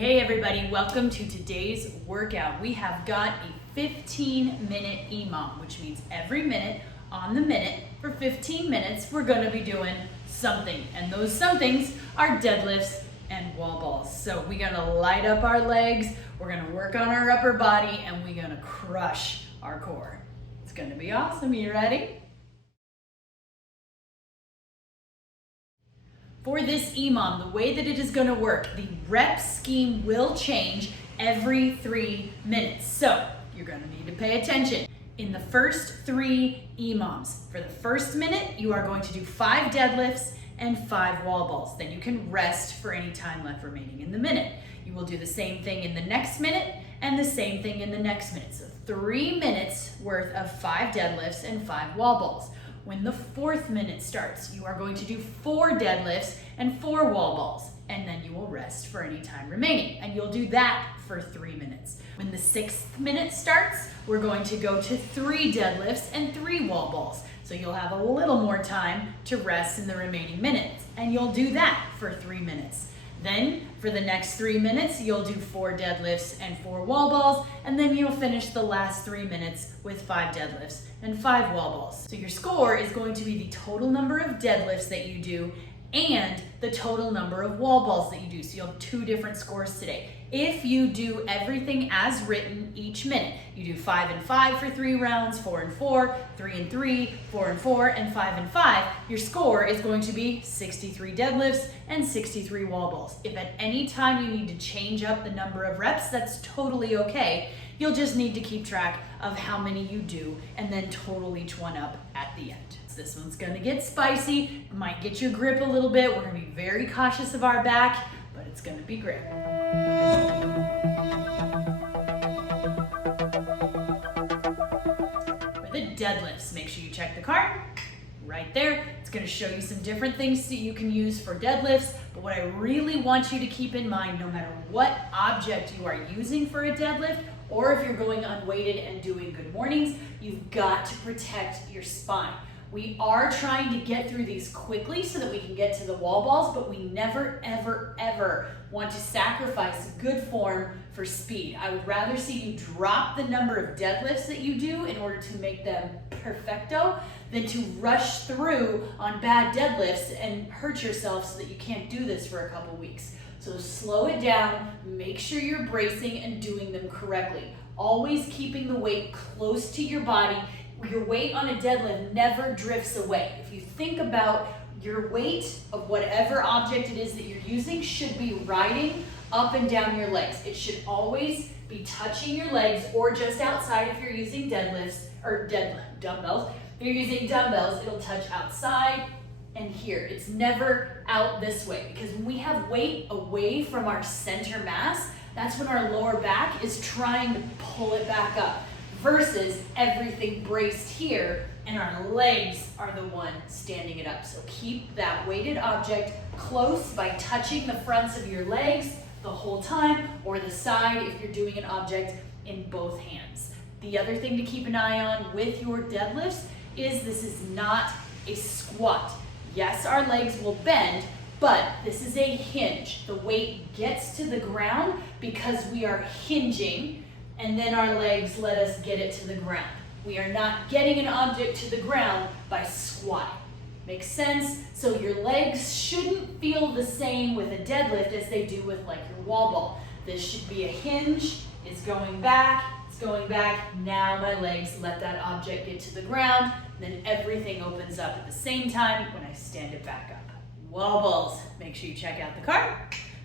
Hey everybody, welcome to today's workout. We have got a 15-minute EMOM, which means every minute on the minute for 15 minutes, we're gonna be doing something. And those somethings are deadlifts and wall balls. So we're gonna light up our legs, we're gonna work on our upper body, and we're gonna crush our core. It's gonna be awesome. You ready? For this EMOM, the way that it is going to work, the rep scheme will change every 3 minutes. So you're going to need to pay attention. In the first 3 EMOMs, for the first minute, you are going to do 5 deadlifts and 5 wall balls. Then you can rest for any time left remaining in the minute. You will do the same thing in the next minute and the same thing in the next minute. So 3 minutes worth of 5 deadlifts and 5 wall balls. When the 4th minute starts, you are going to do 4 deadlifts and 4 wall balls, and then you will rest for any time remaining, and you'll do that for 3 minutes. When the 6th minute starts, we're going to go to 3 deadlifts and 3 wall balls, so you'll have a little more time to rest in the remaining minutes, and you'll do that for 3 minutes. Then, for the next 3 minutes, you'll do 4 deadlifts and 4 wall balls, and then you'll finish the last 3 minutes with 5 deadlifts and 5 wall balls. So your score is going to be the total number of deadlifts that you do and the total number of wall balls that you do. So you'll have 2 different scores today. If you do everything as written each minute, you do 5 and 5 for 3 rounds, 4 and 4, 3 and 3, 4 and 4, and 5 and 5, your score is going to be 63 deadlifts and 63 wall balls. If at any time you need to change up the number of reps, that's totally okay. You'll just need to keep track of how many you do and then total each one up at the end. This one's gonna get spicy, it might get your grip a little bit. We're gonna be very cautious of our back, but it's gonna be great. For the deadlifts, make sure you check the card right there. It's gonna show you some different things that you can use for deadlifts, but what I really want you to keep in mind, no matter what object you are using for a deadlift, or if you're going unweighted and doing good mornings, you've got to protect your spine. We are trying to get through these quickly so that we can get to the wall balls, but we never, ever, ever want to sacrifice good form for speed. I would rather see you drop the number of deadlifts that you do in order to make them perfecto than to rush through on bad deadlifts and hurt yourself so that you can't do this for a couple weeks. So slow it down, make sure you're bracing and doing them correctly. Always keeping the weight close to your body. Your weight on a deadlift never drifts away. If you think about your weight of whatever object it is that you're using should be riding up and down your legs. It should always be touching your legs or just outside if you're using deadlifts or dumbbells. If you're using dumbbells, it'll touch outside and here. It's never out this way because when we have weight away from our center mass, that's when our lower back is trying to pull it back up versus everything braced here and our legs are the one standing it up. So keep that weighted object close by touching the fronts of your legs the whole time or the side if you're doing an object in both hands. The other thing to keep an eye on with your deadlifts is this is not a squat. Yes, our legs will bend, but this is a hinge. The weight gets to the ground because we are hinging and then our legs let us get it to the ground. We are not getting an object to the ground by squatting. Makes sense? So your legs shouldn't feel the same with a deadlift as they do with like your wall ball. This should be a hinge, it's going back, now my legs let that object get to the ground, then everything opens up at the same time when I stand it back up. Wall balls, make sure you check out the card.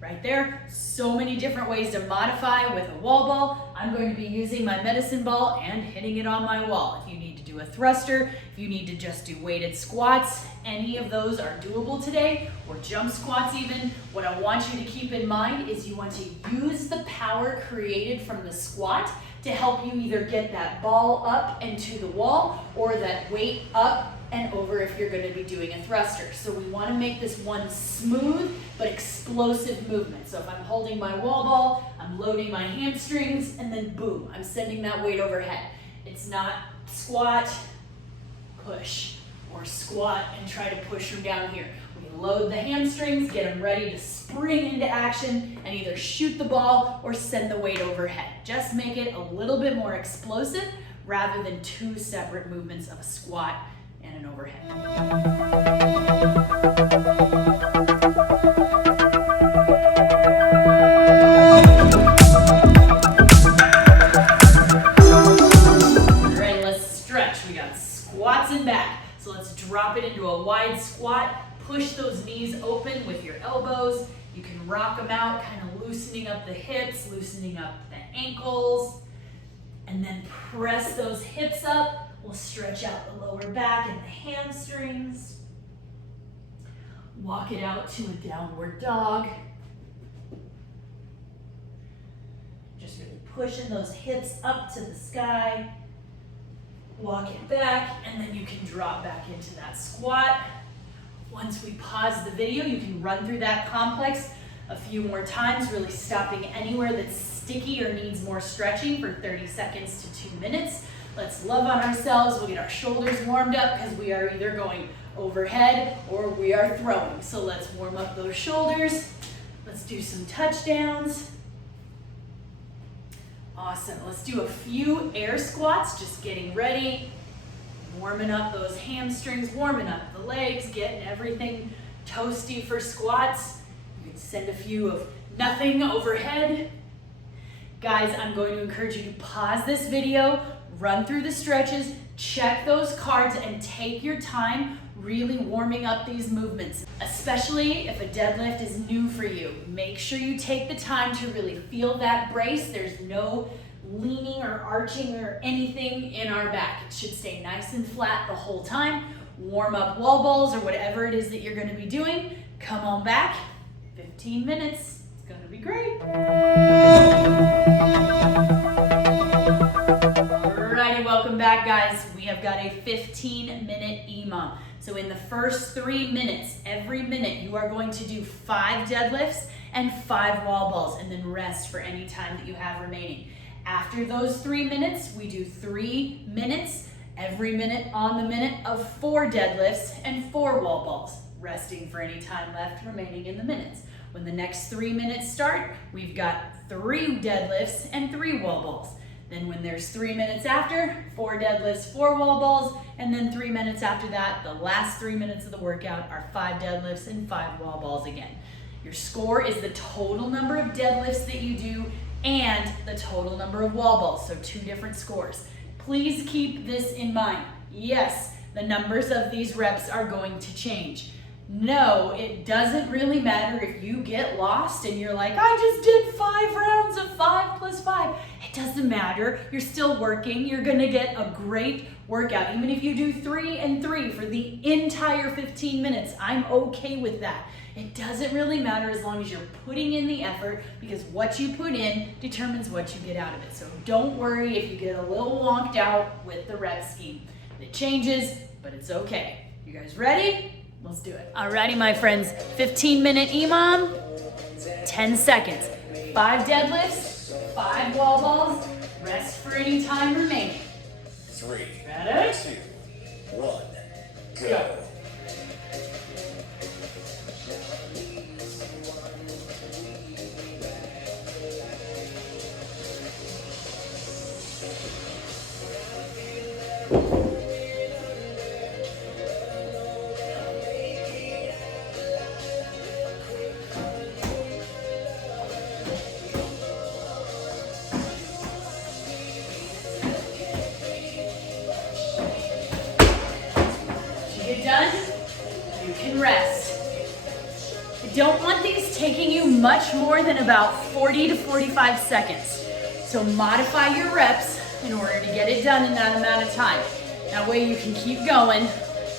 Right there, so many different ways to modify with a wall ball. I'm going to be using my medicine ball and hitting it on my wall. If you need to do a thruster, if you need to just do weighted squats, any of those are doable today, or jump squats even. What I want you to keep in mind is you want to use the power created from the squat to help you either get that ball up and to the wall or that weight up and over if you're going to be doing a thruster. So we want to make this one smooth but explosive movement. So if I'm holding my wall ball, I'm loading my hamstrings, and then boom, I'm sending that weight overhead. It's not squat, push, or squat and try to push from down here. We load the hamstrings, get them ready to spring into action and either shoot the ball or send the weight overhead. Just make it a little bit more explosive rather than two separate movements of a squat and an overhead. Squats and back. So let's drop it into a wide squat. Push those knees open with your elbows. You can rock them out, kind of loosening up the hips, loosening up the ankles. And then press those hips up. We'll stretch out the lower back and the hamstrings. Walk it out to a downward dog. Just really pushing those hips up to the sky. Walk it back, and then you can drop back into that squat. Once we pause the video, you can run through that complex a few more times, really stopping anywhere that's sticky or needs more stretching for 30 seconds to 2 minutes. Let's love on ourselves. We'll get our shoulders warmed up because we are either going overhead or we are throwing. So let's warm up those shoulders. Let's do some touchdowns. Awesome. Let's do a few air squats, just getting ready, warming up those hamstrings, warming up the legs, getting everything toasty for squats. You can send a few of nothing overhead. Guys, I'm going to encourage you to pause this video, run through the stretches, check those cards, and take your time really warming up these movements, especially if a deadlift is new for you. Make sure you take the time to really feel that brace. There's no leaning or arching or anything in our back. It should stay nice and flat the whole time. Warm up wall balls or whatever it is that you're going to be doing. Come on back. 15 minutes. It's going to be great. Alrighty, welcome back, guys. We have got a 15-minute EMOM. So in the first 3 minutes, every minute, you are going to do 5 deadlifts and 5 wall balls, and then rest for any time that you have remaining. After those 3 minutes, we do 3 minutes, every minute on the minute of 4 deadlifts and 4 wall balls, resting for any time left remaining in the minutes. When the next 3 minutes start, we've got 3 deadlifts and 3 wall balls. Then when there's 3 minutes after, 4 deadlifts, 4 wall balls, and then 3 minutes after that, the last 3 minutes of the workout are 5 deadlifts and 5 wall balls again. Your score is the total number of deadlifts that you do and the total number of wall balls, so 2 different scores. Please keep this in mind. Yes, the numbers of these reps are going to change. No, it doesn't really matter if you get lost and you're like, I just did 5 rounds of 5 plus 5. It doesn't matter. You're still working. You're going to get a great workout. Even if you do 3 and 3 for the entire 15 minutes, I'm okay with that. It doesn't really matter as long as you're putting in the effort, because what you put in determines what you get out of it. So don't worry if you get a little wonked out with the rep scheme. It changes, but it's okay. You guys ready? Let's do it. Alrighty, my friends, 15-minute EMOM, 10 seconds. 5 deadlifts, 5 wall balls, rest for any time remaining. 3, ready? 2, 1, go. Get done, you can rest. I don't want these taking you much more than about 40 to 45 seconds. So modify your reps in order to get it done in that amount of time. That way you can keep going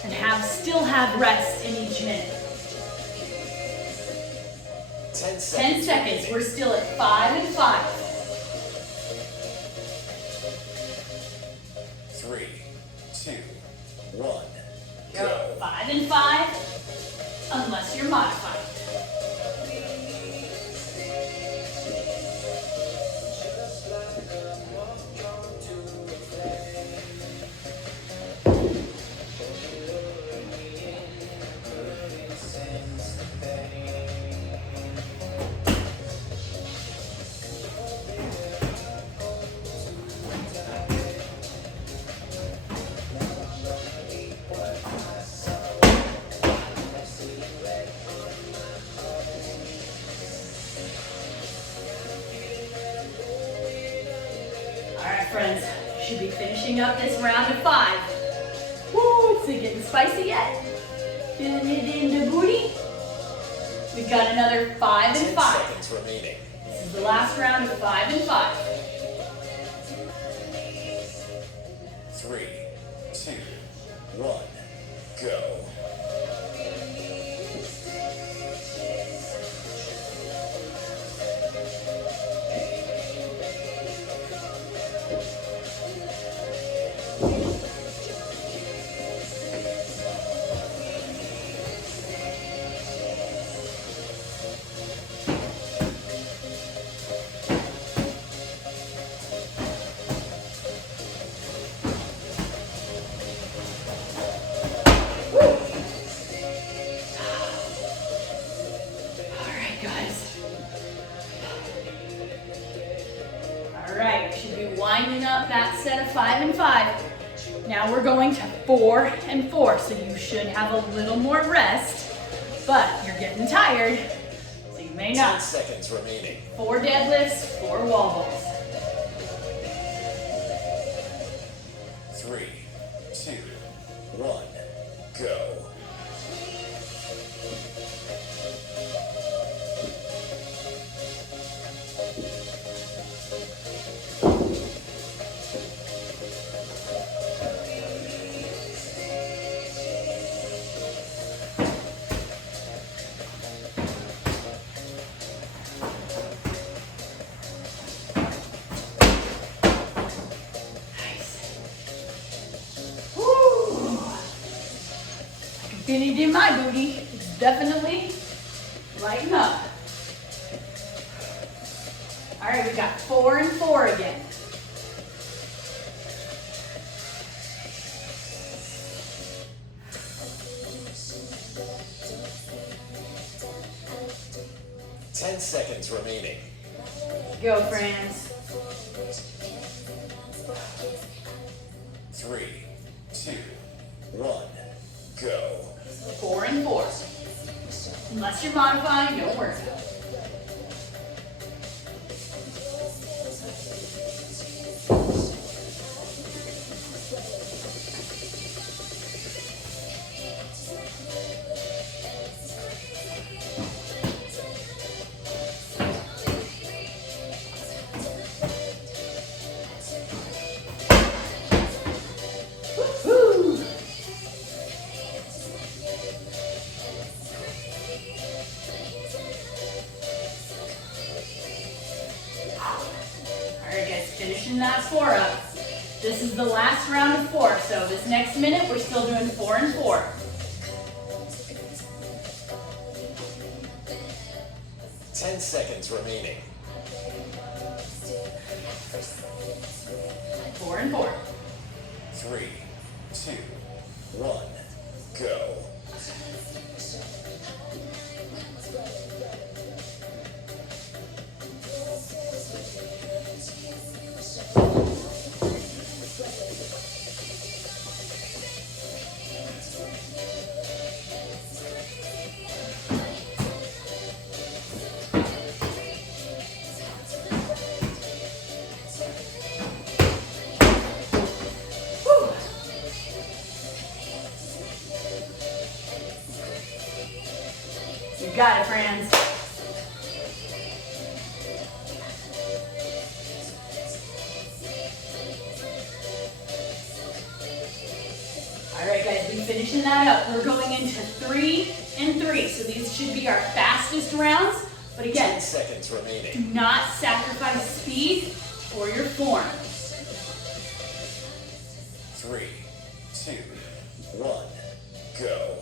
and still have rest in each minute. 10 seconds. 10 seconds, we're still at 5 and 5. 3, 2, 1. Go. 5 and 5, unless you're modified. friends, should be finishing up this round of 5. Woo, it's getting spicy yet. Feeling it in the booty. We've got another 5 and 5. 10 seconds remaining. This is the last round of 5 and 5. 3, 2, 1, go. Winding up that set of 5 and 5. Now we're going to 4 and 4, so you should have a little more rest, but you're getting tired, so you may 10 not. seconds remaining. 4 deadlifts, 4 wall balls. 3, 2, 1, go. Feel it in my booty. It's definitely lighten up. All right, we got 4 and 4 again. Ten seconds remaining. Go, friends. 3, 2, 1, go. 4 and 4. Unless you're modifying, don't worry. Finishing that 4 up. This is the last round of 4, so this next minute we're still doing 4 and 4. Ten seconds remaining. 4 and 4. 3, 2, 1, go. You got it, friends. All right, guys, we're finishing that up. We're going into 3 and 3. So these should be our fastest rounds. But again, 10 seconds remaining. do not sacrifice speed or your form. 3, 2, 1, go.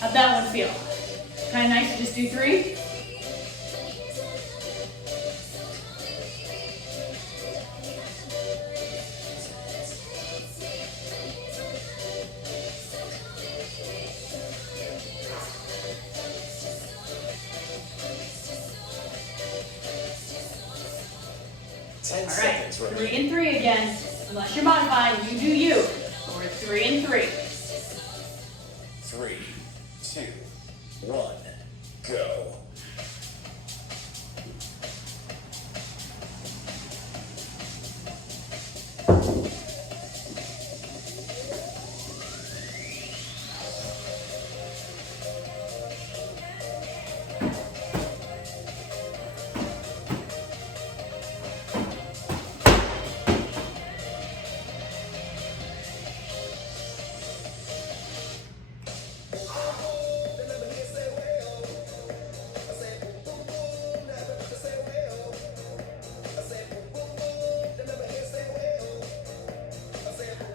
How'd that one feel? Kind of nice to just do 3? 10 All right, seconds 3 remaining. and 3 again. Unless you're modifying, you do you. We're at 3 and 3. 3, 2, 1, go.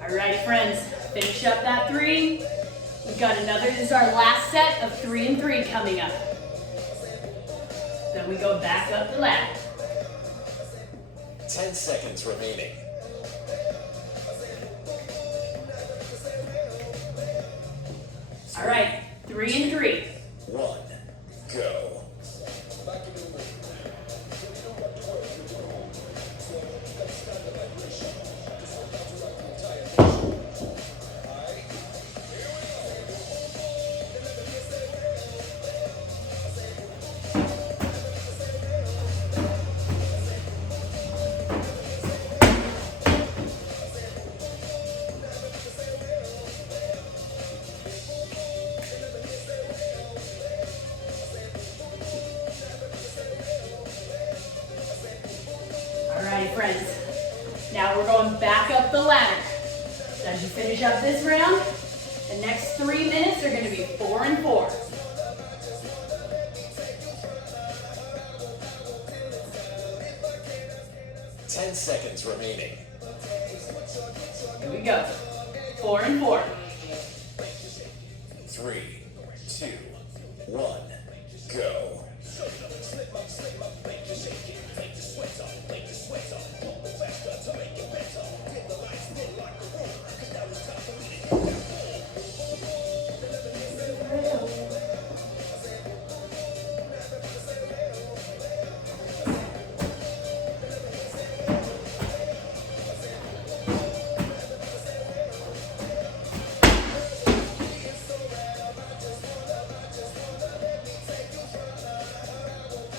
Alrighty, friends, finish up that 3. We've got another, this is our last set of 3 and 3 coming up. Then we go back up the ladder. 10 seconds remaining. All right, 3 and 3. 1, go. Alrighty, friends. Now we're going back up the ladder. So as you finish up this round, the next 3 minutes are going to be 4 and 4. Ten seconds remaining. Here we go. 4 and 4. 3, 2, 1, go.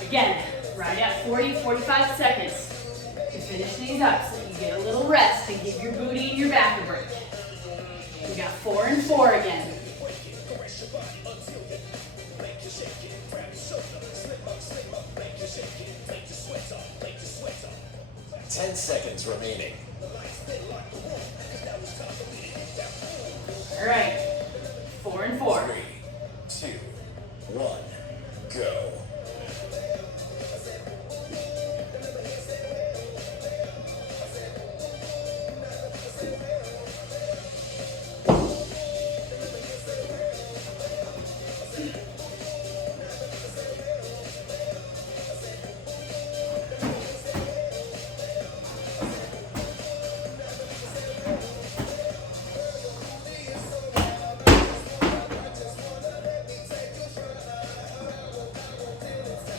Again, right at 40, 45 seconds to finish these up so that you get a little rest and give your booty and your back a break. We got 4 and 4 again. 10 seconds remaining. All right, 4 and 4. 3, 2, 1, go.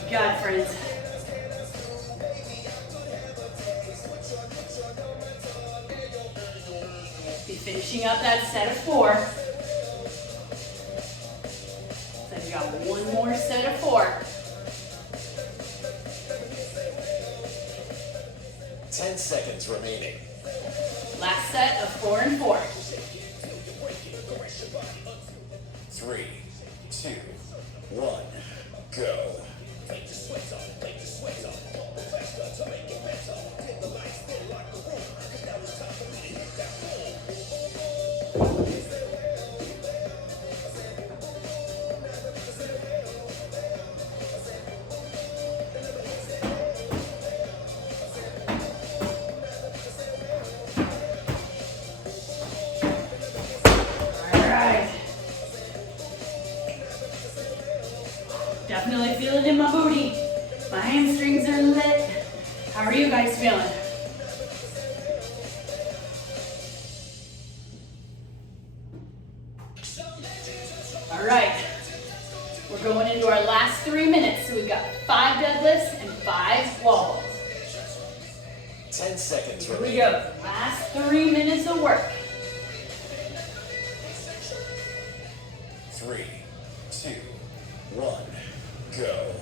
God, friends. Be finishing up that set of 4. Then you got one more set of 4. 10 seconds remaining. Last set of 4 and 4. 3, 2, 1, go. Alright. Definitely feel it in my booty. My hamstrings are lit. How are you guys feeling? Alright. We're going into our last 3 minutes. So we've got 5 deadlifts and 5 wall balls. 10 seconds Here we remaining. go. Last 3 minutes of work. 3, 2, 1, go.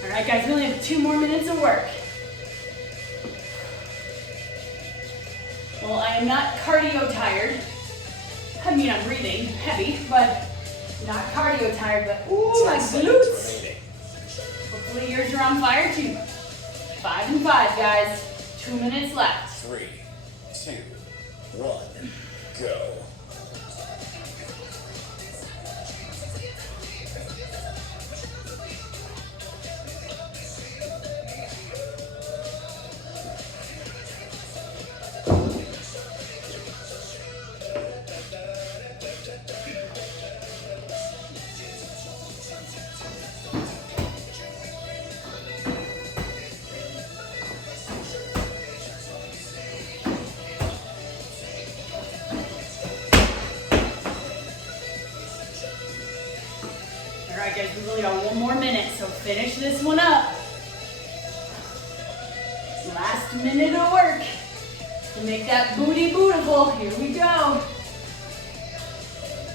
All right, guys, we only have 2 more minutes of work. Well, I am not cardio tired. I mean, I'm breathing heavy, but not cardio tired, but ooh, 10 my seconds glutes. remaining. Hopefully yours are on fire too. 5 and 5, guys. 2 minutes left. 3, 2, 1, go. All right, guys, we've only got 1 more minute, so finish this one up. Last minute of work to make that booty beautiful. Here we go.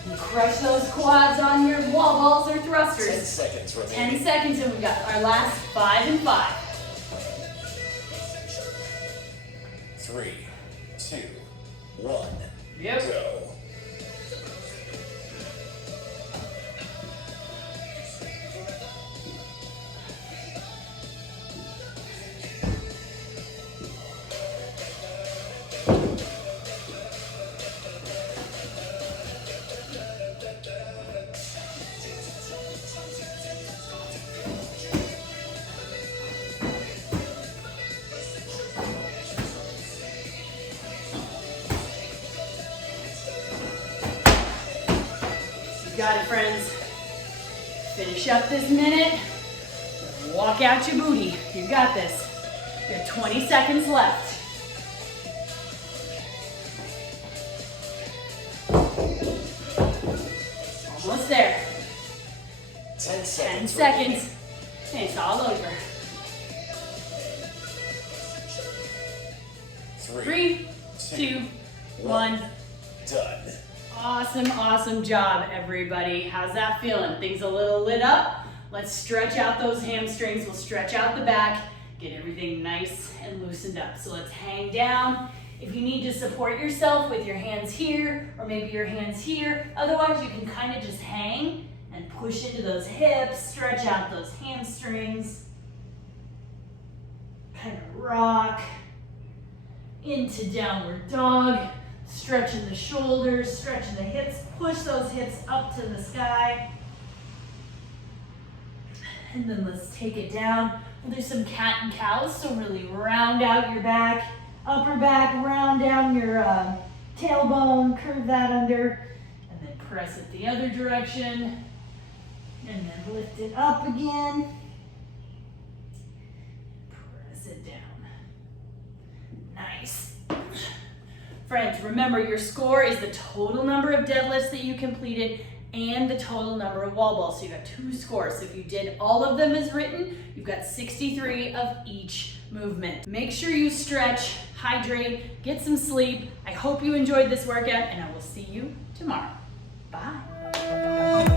And crush those quads on your wall balls or 10 thrusters. seconds 10 remaining. seconds, and we got our last 5 and 5. 3, 2, 1, Yep. go. You got it, friends. Finish up this minute. Walk out your booty. You got this. You have 20 seconds left. Almost there. 10 10 seconds. seconds. And it's all over. 3, 2, 1. Done. Awesome, awesome job, everybody. How's that feeling? Things a little lit up? Let's stretch out those hamstrings. We'll stretch out the back, get everything nice and loosened up. So let's hang down. If you need to support yourself with your hands here, or maybe your hands here, otherwise you can kind of just hang and push into those hips, stretch out those hamstrings. Kind of rock into downward dog. Stretching the shoulders, stretching the hips, push those hips up to the sky. And then let's take it down. We'll do some cat and cows, so really round out your back, upper back, round down your tailbone, curve that under, and then press it the other direction. And then lift it up again. Press it down. Nice. Friends, remember your score is the total number of deadlifts that you completed and the total number of wall balls. So you got 2 scores. So if you did all of them as written, you've got 63 of each movement. Make sure you stretch, hydrate, get some sleep. I hope you enjoyed this workout, and I will see you tomorrow. Bye.